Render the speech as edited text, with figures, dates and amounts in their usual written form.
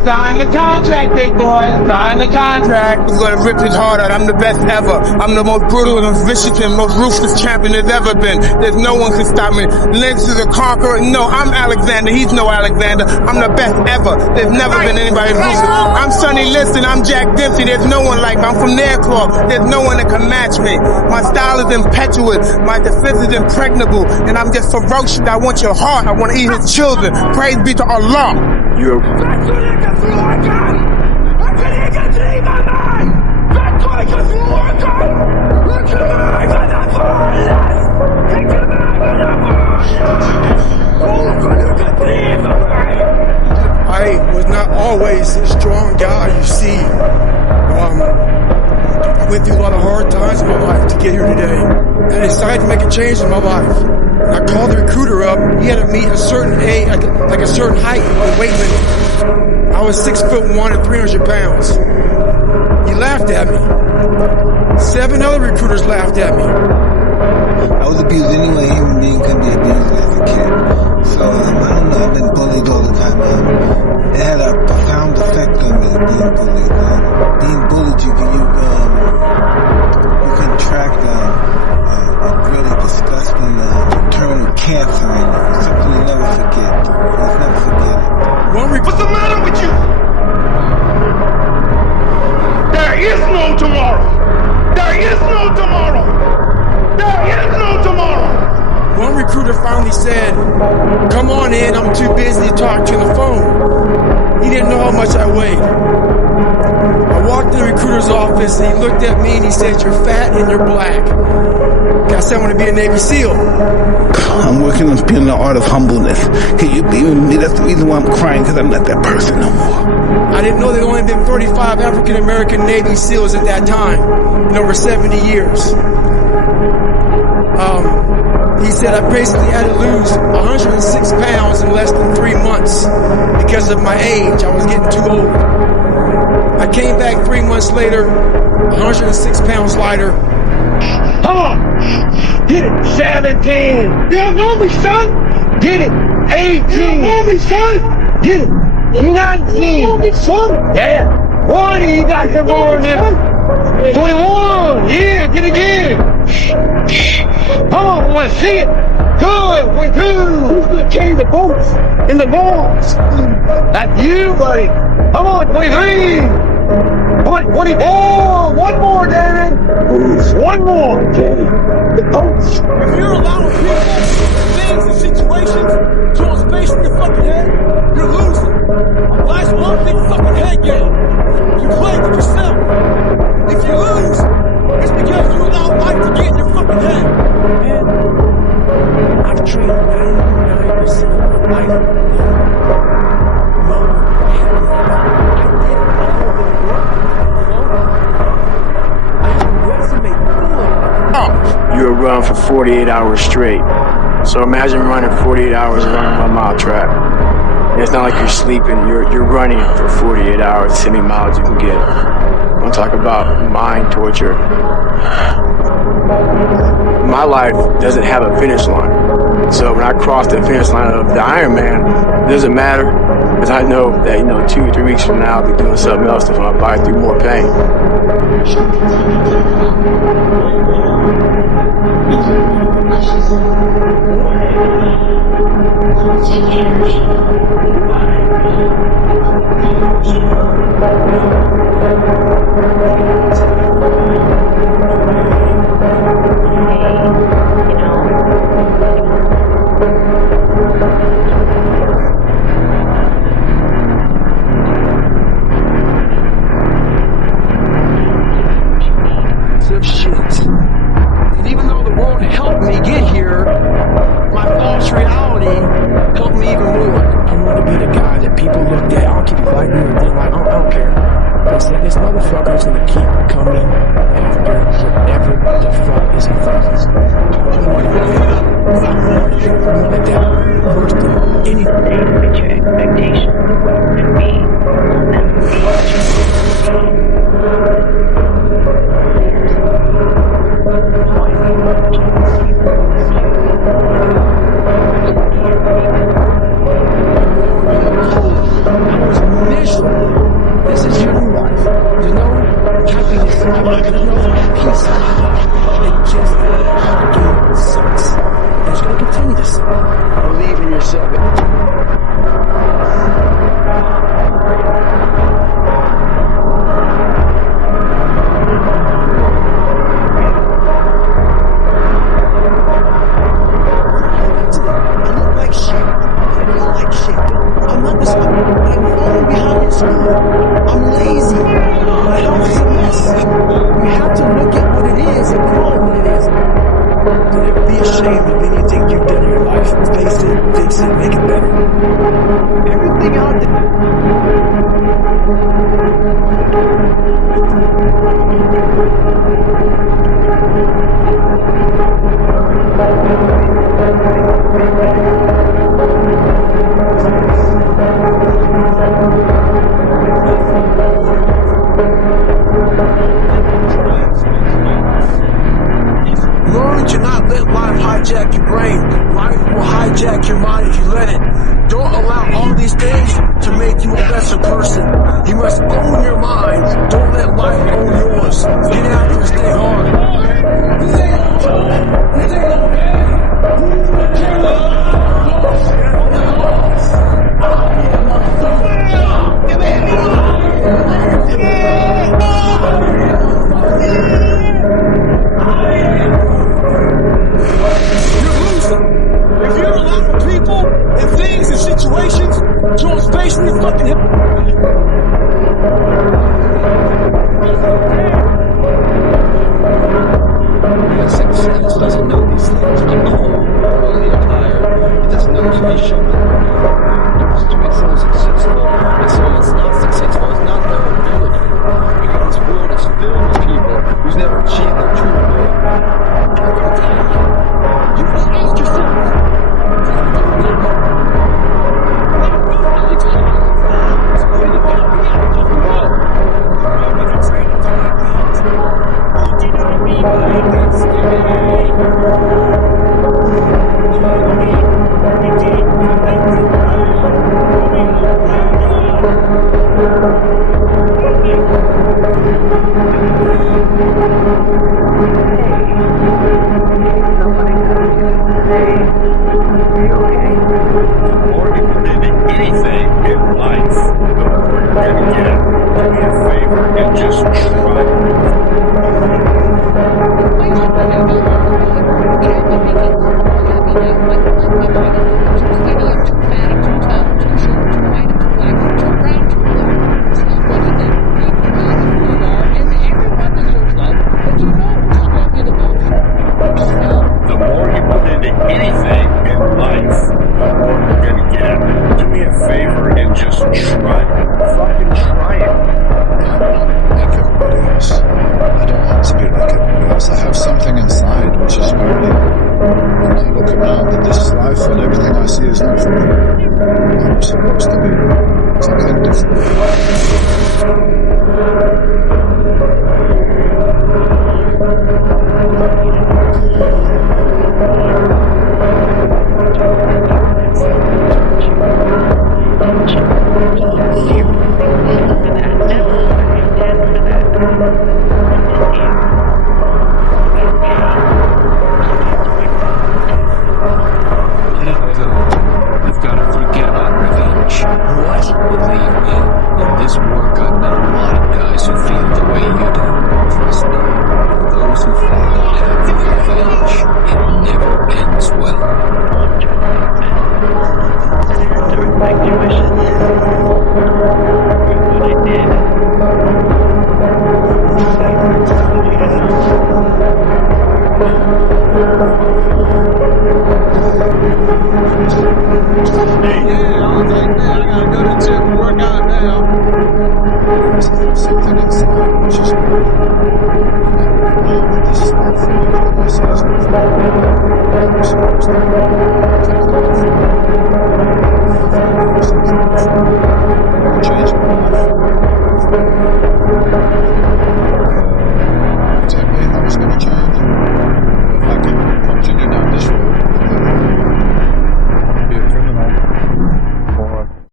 Sign the contract, big boy. Sign the contract. I'm gonna rip his heart out. I'm the best ever. I'm the most brutal and vicious and most ruthless champion there's ever been. There's no one can stop me. Lynx is a conqueror. No, I'm Alexander. He's no Alexander. I'm the best ever. There's never been anybody ruthless. I'm Sonny Liston. I'm Jack Dempsey. There's no one like me. I'm from their club. There's no one that can match me. My style is impetuous. My defense is impregnable. And I'm just ferocious. I want your heart. I want to eat his children. Praise be to Allah. You're I was not always a strong guy, you see. I went through a lot of hard times in my life to get here today. I decided to make a change in my life. I called the recruiter up. He had to meet a certain age, like a certain height and weight limit. I was 6'1" and 300 pounds. He laughed at me. 7 other recruiters laughed at me. I was abused anyway. Human being couldn't be abused as a kid. So, I don't know, I've been bullied all the time. It had a profound effect on me, being bullied. Being bullied, you contract a really disgusting term, cancer, and it's something you never forget. You'll never forget it. What's the matter with you? There is no tomorrow. There is no tomorrow. There is no tomorrow. One recruiter finally said, "Come on in, I'm too busy to talk to you on the phone." He didn't know how much I weighed. I walked in the recruiter's office and he looked at me and he said, "You're fat and you're black." I said, "I want to be a Navy SEAL." I'm working on being the art of humbleness. Can you be with me? That's the reason why I'm crying, because I'm not that person no more. I didn't know there only been 35 African American Navy SEALs at that time in over 70 years. He said I basically had to lose 106 pounds in less than 3 months because of my age. I was getting too old. I came back 3 months later, 106 pounds lighter. Come on. Get it. 17. You know me, son. Get it. 18. You know me, son. Get it. 19. You know me, son. Yeah. 20. You got some more now. 21. Yeah. Get it again. Come on, I want to see it. Good, we're good. Who's going to carry the boats in the malls? That's you, buddy. Come on, 23. Come on, 24. One more, David. One more, Danny. The boats. If you're allowing people, things, and situations to space in your fucking head, you're losing. Life's one big fucking head game. You play with yourself. If you lose, it's because you allow life to get in your fucking head. Man, I've trained 99% of my life. I did all the work. I have a resume full of it. You were running for 48 hours straight. So imagine running 48 hours around a 1 mile track. And it's not like you're sleeping, you're running for 48 hours, see how many miles you can get. I'm talking about mind torture. My life doesn't have a finish line. So when I cross the finish line of the Ironman, it doesn't matter, because I know that 2 or 3 weeks from now I'll be doing something else to put my body through more pain. And even though the world helped me get here, my false reality helped me even more. I want to be the guy that people look at. I'll keep it like me. They're like, I don't care. They said this motherfucker's gonna keep coming after whatever the fuck is in front of us. I wanted that worse than anything. Meet your expectations and be I was miserable. I'm not gonna know peace. It just fucking sucks. And it's gonna continue to suck. Believe in yourself. Learn to not let life hijack your brain. Life will hijack your mind if you let it. Don't allow all these things to make you a lesser person. You must own your mind. Don't let life own yours. Get out there and stay hard. If you're allowing people and things and situations to space in your fucking head. Success doesn't know these things. I'm cold, morally tired. It doesn't know to be shown. To make someone successful and someone that's not successful is not their ability. Because this world is filled with people who's never achieved their true goal. You must ask yourself. Something inside which is this is not for me. I'm supposed to be.